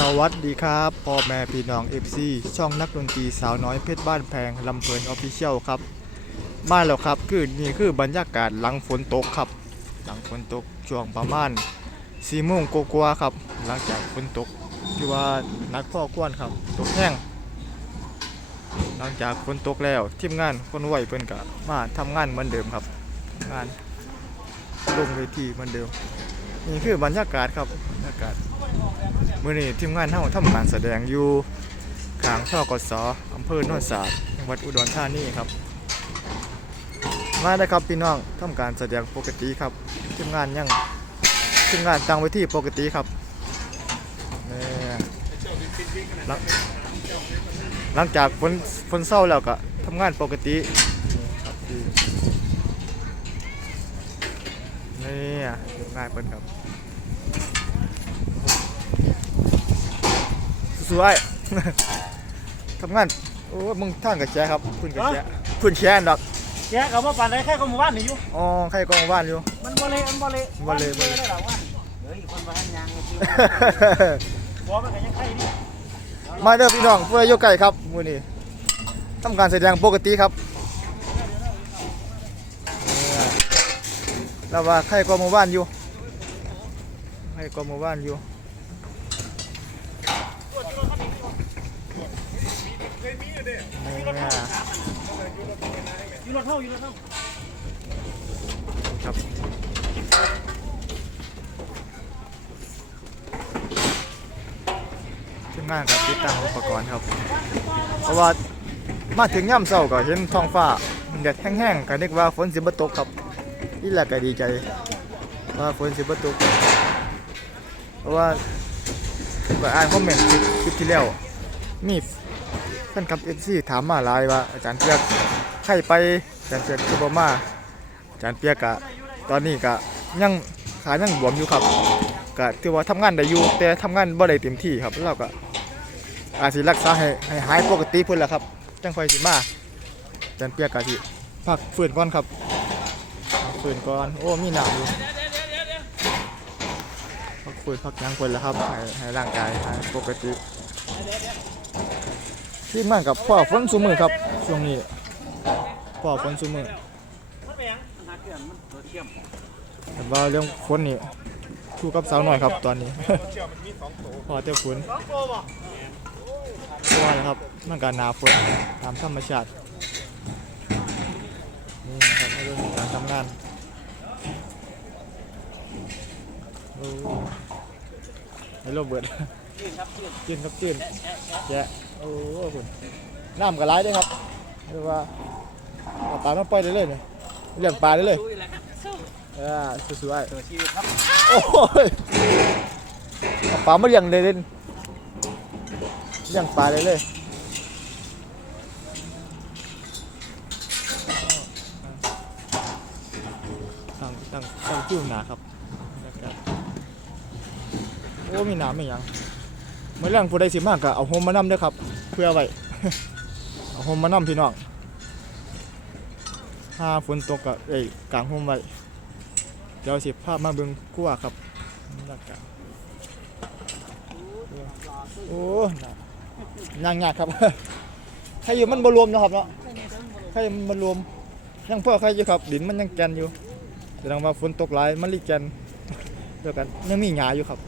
สวัสดีครับพ่อแม่พี่น้อง FC ช่องนักดนตรีสาวน้อยเพชรบ้านแพงลำเพลินออฟฟิเชียลครับมาแล้วครับคือนี่คือบรรยากาศหลังฝนตกครับ หลังฝนตกช่วงประมาณสี่โมงกว่าๆครับ หลังจากฝนตกที่ว่านักพ่อกวนครับ ตกแห้งหลังจากฝนตกแล้วทีมงานคนไหวเพิ่นก็มาทำงานเหมือนเดิมครับ งานลงเวทีเหมือนเดิมนี่คือบรรยากาศครับบรรยากาศ มื่อนี้ทีมงานเฮาทำการแสดงอยู่ขางช่อกสอำเภอโนนสาดจังหวัดอุดรธานีครับ มาได้ครับพี่น้องทำการแสดงปกติครับทีมงานยังทีมงานตั้งไว้ที่ปกติครับนี่หลังหลังจากฝนฝนเศร้าแล้วก็ทำงานปกตินี่ครับที่นี่ทีมงานเพิ่นครับ สวยทำงานโอ้ยมึงท่านกับแชครับคุณกับแชคุณแชนดอกแกกับว่าปานใดแค่ก็หมู่บ้านนี่อยู่ อ๋อใครกองบ้านอยู่ มันบ่เละมันบ่เละบ่เละบ่เละ ได้หรอว่าเฮ้ยคนมาหันยางจริงหัวมันก็ยังไข่ดิมาเด้อพี่น้องผู้ใดอยู่ไกลครับมื้อนี้ทำการแสดงปกติครับเนี่ยแล้วว่าใครก็หมู่บ้านอยู่ใครก็หมู่บ้านอยู่ นี่ยอยู่รถเท่าอยู่รถเท่าครับทีมงากับติดตั้งอุปกรณ์ครับ เพราะว่ามาถึงย่ำเศร้าก็เห็นท้องฟ้าแดดแห้งๆก็นึกว่าฝนสิบตกครับนี่แหละก็ดีใจว่าฝนสิบตกเพราะว่าก็อ่านคอมเมนต์คลิปคลิปที่แล้วมี แฟนคลับเอฟซีถามมาหลายว่าอาจารย์เปียกใครไปอาจารย์เปียกคือบ่มาอาจารย์เปียกกะตอนนี้ก็ยังขายังบวมอยู่ครับก็ถือว่าทำงานได้อยู่แต่ทำงานบ่ได้เต็มที่ครับเราก็อาจสิรักษาให้ให้หายปกติพุ่นแหละครับจังค่อยสิมาอาจันเปียกกะสิพักฟื้นก่อนครับฟื้นก่อนโอ้มีหนาวอยู่พักฟื้นพักยังพุ่นแล้วครับให้ให้ร่างกายหายปกติ ที่มันกับพ่อฝนซุมือครับช่วงนี้พ่อฝนซุมือมันเป็นยังหาเรียมแต่ว่าเรื่องฝนนี่คู่กับสาวหน่อยครับตอนนี้พอเจ้าฝนว่าอะครับมันการนาฝนตามธรรมชาตินี่นะครับเรื่องการทำงานโอ้ให้โรเบิร์ตยืนครับยืนจืนครับจืนแย่ โอ้คุณน้ำก็ร้ายเด้วยครับเรียกว่าเอาปลาต้องปล่อยได้เลยเนี่ยเลี้ยงปลาได้เลยสู้อีกแล้วครับสู้อ่าสวยตัวชีวิตครับโอ้ยเอาปลามาเลี้ยงเลยเล่นเลี้ยงปลาได้เลยตั้งตั้งตั้งจิ้วหนาครับ โอ้ มีหนามไม่ยัง เมื่อเร่งผู้ใดสิมากก็เอาโฮมมานำเด้อครับ เพื่อไว้เอาโฮมมานำพี่น้องถ้าฝนตกก็เอ้ยกางโฮมไว้เดี๋ยวสิภาพมาเบิ่งกลัวครับบรรยากาโอ้ยางยากครับใครอยู่มันบรวมนะครับเนาะใครมันบรวมยังพ่อใครอยู่ครับดินมันยังแกนอยู่แสดงว่าฝนตกหลายมันรีแกนเดียวกันยังมีหยาอยู่ครับ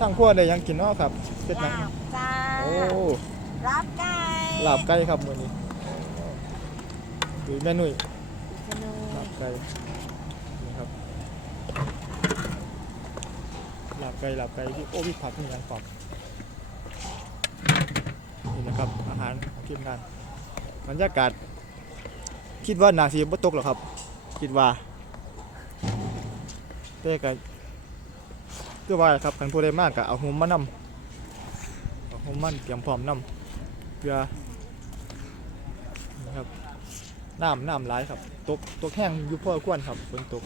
ทางพวกได้หยังกินเนาะครับเป็ดหนังลาบจ้าโอ้รับไก่ลาบไก่ครับมื้อนี้ดูแม่นุ่ยขนมลาบไก่นี่ครับลาบไก่ลาบไก่ที่โอ้มีผักมีหยังปอกนี่นะครับอาหารทีมงานบรรยากาศ คิดว่านาสีบ่ตกหรอกครับ คิดว่าแต่ก็ คือว่าครับคันผู้ใดมากก็เอาหุมมานำเอาหุมมันเตรียมพร้อมนำเพื่อนะครับน้ำน้ำหลายครับตกตกแห้งอยู่พอควรครับฝนตก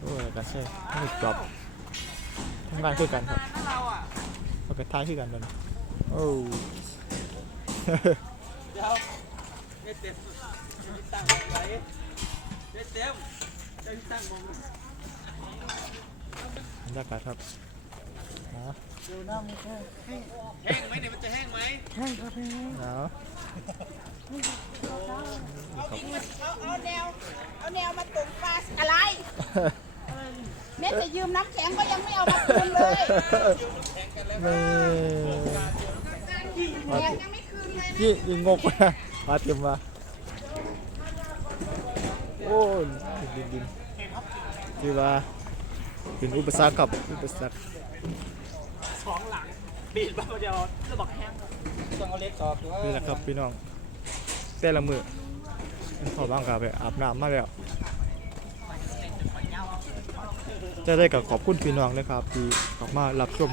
โอ้ยก็ใช่ไม่จบทำงานคือกันครับเอากระทายคือกันเลยโอ้เดี๋ยวเด็ดเต็มตั้งไว้เด็ดเต็มตั้งม องรรยากาศครับนะดูน้ำมันแห้งแห้งไหมเนี่ยมันจะแห้งไหมแห้งครับแห้งหนาวเอาแนวเอาแนวมาตกปลาอะไรแม้แต่ยืมน้ำแข็งก็ยังไม่เอามาคืนเลยไม่แข็งยังไม่คืนเลยนะยี่ยิงงกนะมาเต็มมาโอ้ยดินดินที่ว่า เป็นอุปสรรคครับอุปสรรคสองหลังบีดมาเดียวจะบอกแห้งต้องเอาเล็กออกด้วยนี่แหละครับพี่น้องแต่ละมือพอบ้างกับไปอาบน้ำมาแล้วจะได้กับขอบคุณพี่น้องนะครับที่ออกมารับชม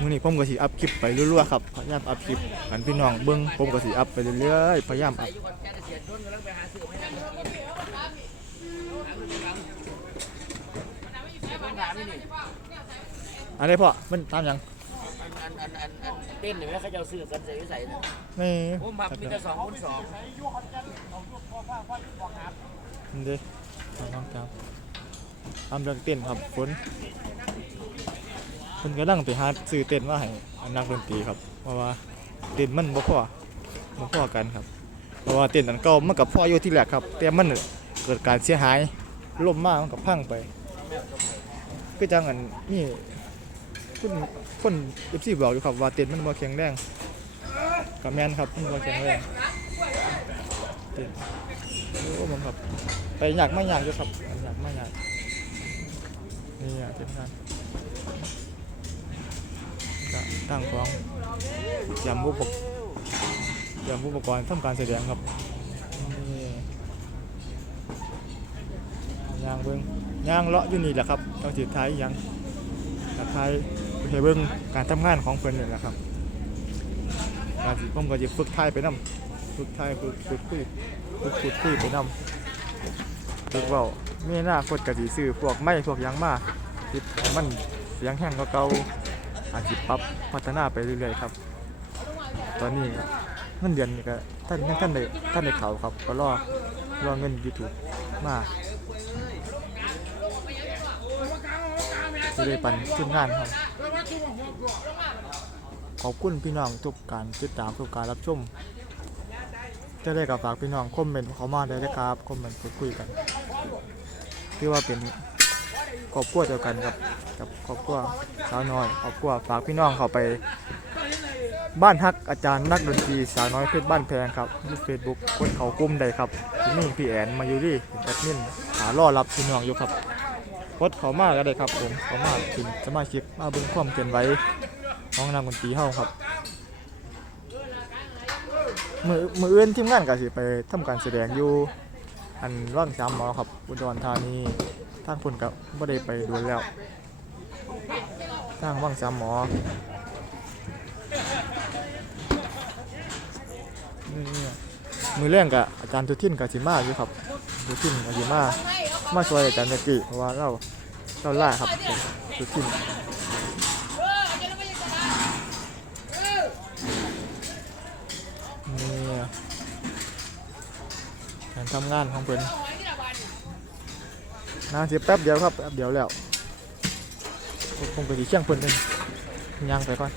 มื้อนี้ผมก็สิอัพคลิปไปรัวๆครับพยายามอัพคลิปกันพี่น้องเบิ่งผมก็สิอัพไปเรื่อยๆพยายามอัพ ผมถามนี่นี่อันนี้พ่อมันตามยังอันอันอันอันเต้นเนี่ยเขาจะซื้อกันใส่ใส่ไม่ผมพับมีแต่สองคนสองนี่เด้น้องครับทำเรื่องเต้นครับฝนเพิ่นกำลังไปหาซื้อเต้นมาให้นักดนตรีครับ เพราะว่าเต้นมันบ่พอบ่พอกันครับ เพราะว่าเต้นอันเก่ามันกับพ่ออยู่ที่แรกครับ แต่มันเกิดการเสียหายล่มมากมันกับพังไป คือจังอันนี่คนคนเอฟซีบอกอยู่ครับว่าเต้นมันบ่แข็งแรงกับแมนครับมันบ่แข็งแรงเต้นโอ้มันครับ ไปอยากไม่อยากอยู่ครับอยากไม่อยากนี่อะเต้นกันตั้งของเตรียมอุปกรณ์เตรียมอุปกรณ์ทำการแสดงครับนี่ยางเบิ้ง ยางเลาะอยู่นี่แหละครับต้องจิตท้ายยังตะไคร้ให้เบิ้งการทำงานของเพิ่นนี่แหละครับการสิผมก็จะฝึกไทยไปนํฝึกไทยฝึกฝึกคุยฝึกฝึกคุยไปนํฝึกเว้ามีหน้าคตก็สิซื้อพวกไม้พวกยังมาติดมันเสียงแห้งกว่าเก่าอาจสิปรับพัฒนาไปเรื่อยๆครับ ตอนนี้เงินเดือนนี่ก็ท่านท่านได้ท่านได้เขาครับ ก็รอรอเงิน YouTube มา จะได้ปันขึ้นงานครับ ขอบคุณพี่น้องทุกการติดตามทุกการรับชมจะได้กับฝากพี่น้องคอมเมนต์เขามาได้นะครับคอมเมนต์พูดคุยกันที่ว่าเป็นครอบครัวเดียวกันครับกับครอบครัวสาวน้อยครอบครัวฝากพี่น้องเขาไป บ้านฮักอาจารย์นักดนตรีสาวน้อยเพชรบ้านแพงครับที่เฟซบุ๊กคนเขากลุ้มใดครับที่นี่พี่แอนมาอยู่ดิแอดมินหารอรับพี่น้องอยู่ครับ กดเขามาก็ได้ครับผมเขามาเป็นสมาชิกมาเบิ่งความเกินไว้ของนางดนตรีเฮาครับมือมืออื่นทีมงานก็สิไปทำการแสดงอยู่อันร่างสามหมอครับอุดรธานีทางคนก็บ่ได้ไปดนแล้วทางว่างสามหมอมือแรงกับอาจารย์ทุทินกับสิมาอยู่ครับทุทินกับสิมา มาช่วยอาจารย์ตะกี้เพราะว่าเราเราล่าครับผมทุทินนี่การทำงานของเพิ่นนานสิแป๊บเดียวครับแป๊บเดียวแล้วคงไปดีเชียงเพิ่นเองย่างไปก่อน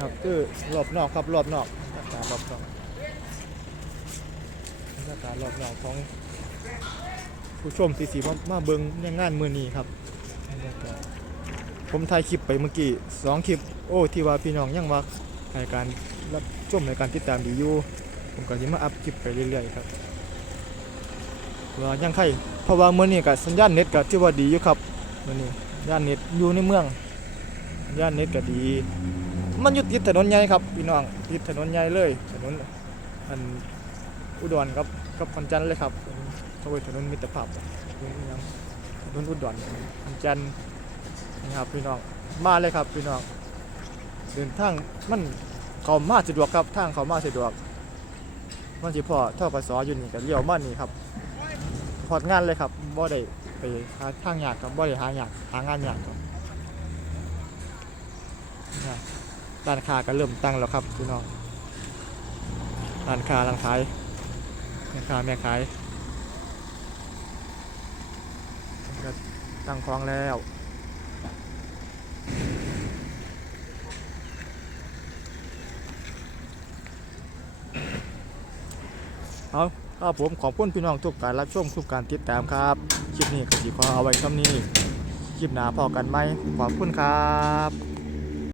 ครับคือรอบนอกครับรอบนอกรรยากาศรอบนอกบรรยากาศรอบนอกของ ผู้ชมที่สีมามาเบิงในงานมือนี้ครับ ผมถ่ายคลิปไปเมื่อกี้สองคลิปโอ้ที่ว่าพี่น้องยังว่าในการรับชมในการติดตามดีอยู่ผมก็จะมาอัพคลิปไปเรื่อยๆครับว่ายังใครเพราะว่ามื้อนี้ก็สัญญาณเน็ตก็ที่ว่าดีอยู่ครับเมื้อนี้สัญญาณเน็ตอยู่ในเมืองสัญญาณเน็ตก็ดี มันอยู่ติดถนนใหญ่ครับพี่น้องติดถนนใหญ่เลยถนนอันอุดรครับกับขอนแก่นเลยครับ เขาไปถนนมิตรภาพถนนยังถนนอุดรขอนแก่นนี่ครับพี่น้องมาเลยครับพี่น้องเดินทางมันเขามาสะดวกครับทางเขามาสะดวกมันสิพอท่อกสออยู่นี่ก็เลี้ยวมานี่ครับพอดงานเลยครับบ่ได้ไปหาทางยากครับบ่ได้หายากหางานยากครับร้านค้าก็เริ่มตั้งแล้วครับพี่น้องร้านค้าร้านขายแม่ค้าแม่ขายก็ ตั้งคลองแล้ว เอาครับผมขอบคุณพี่น้องทุกการรับชมทุกการติดตามครับ คลิปนี้ก็สีขอเอาไว้คำนี้ คลิปหน้าพอกันไหมขอบคุณครับ